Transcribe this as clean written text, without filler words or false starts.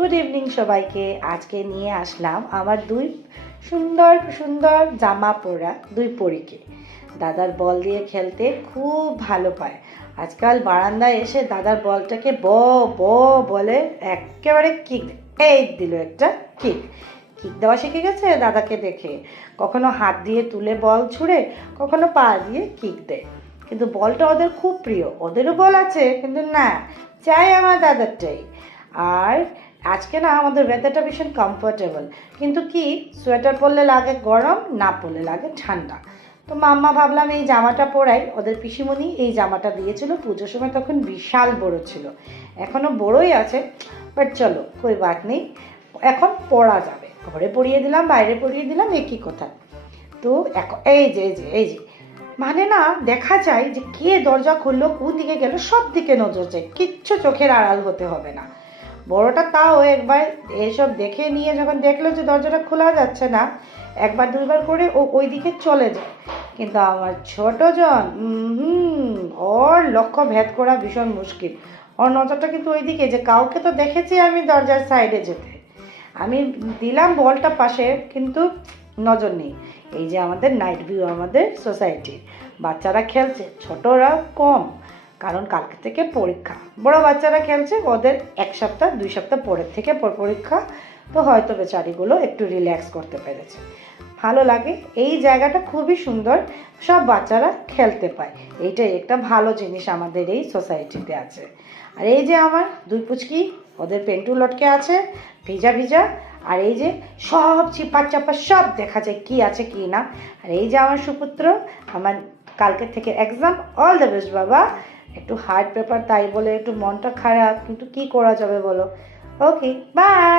Good evening সবাইকে। আজকে নিয়ে আসলাম আমার দুই সুন্দর সুন্দর জামা পরা দুই পরীকে। দাদার বল দিয়ে খেলতে খুব ভালো পায়। আজকাল বারান্দায় এসে দাদার বলটাকে ব ব বলে একেবারে কিক, এই দিল একটা কিক। কিক দেওয়া শিখে গেছে দাদাকে দেখে। কখনো হাত দিয়ে তুলে বল ছুঁড়ে, কখনো পা দিয়ে কিক দেয়। কিন্তু বলটা ওদের খুব প্রিয়, ওদেরও বল আছে কিন্তু না, চাই আমার দাদারটাই। আর আজকে না আমাদের ওয়েদারটা ভীষণ কমফোর্টেবল, কিন্তু কি সোয়েটার পরলে লাগে গরম, না পরলে লাগে ঠান্ডা। তো মাম্মা ভাবলাম এই জামাটা পরাই। ওদের পিসিমণি এই জামাটা দিয়েছিল পুজোর সময়, তখন বিশাল বড় ছিল, এখনও বড়ই আছে, বাট চলো কই বাত নেই, এখন পরা যাবে। ঘরে পরিয়ে দিলাম, বাইরে পরিয়ে দিলাম, একই কথা। তো এখন এই যে মানে না, দেখা যায় যে কে দরজা খুললো, কোন দিকে গেল, সব দিকে নজর যায়, কিচ্ছু চোখের আড়াল হতে হবে না। বড়টা তাও একবার এসব দেখে নিয়ে যখন দেখলো যে দরজাটা খোলা যাচ্ছে না, একবার দুইবার করে ও ওই দিকে চলে যায়। কিন্তু আমার ছোট জন ওর লক্ষ্য ভেদ করা ভীষণ মুশকিল। ওর নজরটা কিন্তু ওই দিকে, যে কাউকে তো দেখেছি আমি দরজার সাইডে যেতে, আমি দিলাম বলটা পাশে, কিন্তু নজর নেই। এই যে আমাদের নাইট ভিউ, আমাদের সোসাইটির বাচ্চারা খেলছে, ছোটরা কম, কারণ কালকে থেকে পরীক্ষা। বড় বাচ্চারা খেলছে, ওদের 1 সপ্তাহ 2 সপ্তাহ পরের থেকে পরীক্ষা, তো হয়তো বেচারিগুলো একটু রিল্যাক্স করতে পেরেছে। ভালো লাগে, এই জায়গাটা খুবই সুন্দর, সব বাচ্চারা খেলতে পায়, এইটাই একটা ভালো জিনিস আমাদের এই সোসাইটিতে আছে। আর এই যে আমার দুই পুচকি, ওদের পেন্টু লটকে আছে ভিজা ভিজা, আর এই যে সব চিপা চাপা সব দেখা যায় কি আছে কি না। আর এই যে আমার সুপুত্র, আমার কালকে থেকে এক্সাম, অল দ্য বেস্ট বাবা। একটু হার্ড পেপার, তাই বলে একটু মনটা খারাপ, কিন্তু কি করা যাবে বলো। ওকে, বাই।